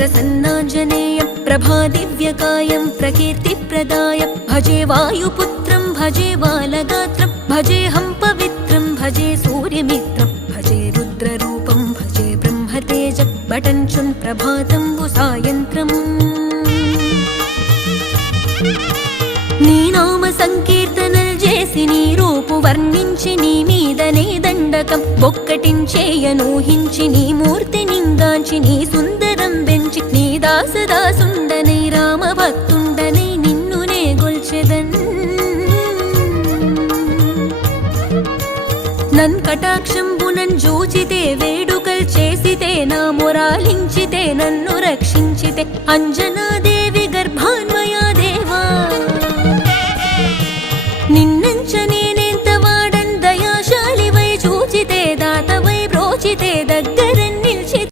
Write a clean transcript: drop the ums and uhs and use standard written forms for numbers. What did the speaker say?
प्रसन्नाञ्जनेयं प्रभादिव्यकायं प्रकीर्तिप्रदाय भजे वायुपुत्रं भजे बालगात्रं भजेऽहं पवित्रं भजे सूर्यमित्रं भजे रुद्ररूपं भजे ब्रह्मतेज बटञ्चुन् प्रभातं सायन्त्रम् నీ నామ సంకీర్తనలు చేసి నీ రూపు వర్ణించి నీ మీదనే దండకం ఒక్కటించేయనూహించి నీ మూర్తి నింగాంచి నీ సుందరం పెంచి నీ దాసదాసుండనై రామభక్తుండనై నిన్నునే గొల్చెదన్ నన్ కటాక్షంబునన్ జూచితే వేడుకల్ చేసితే నా మొరాలించితే నన్ను రక్షించితే అంజనాది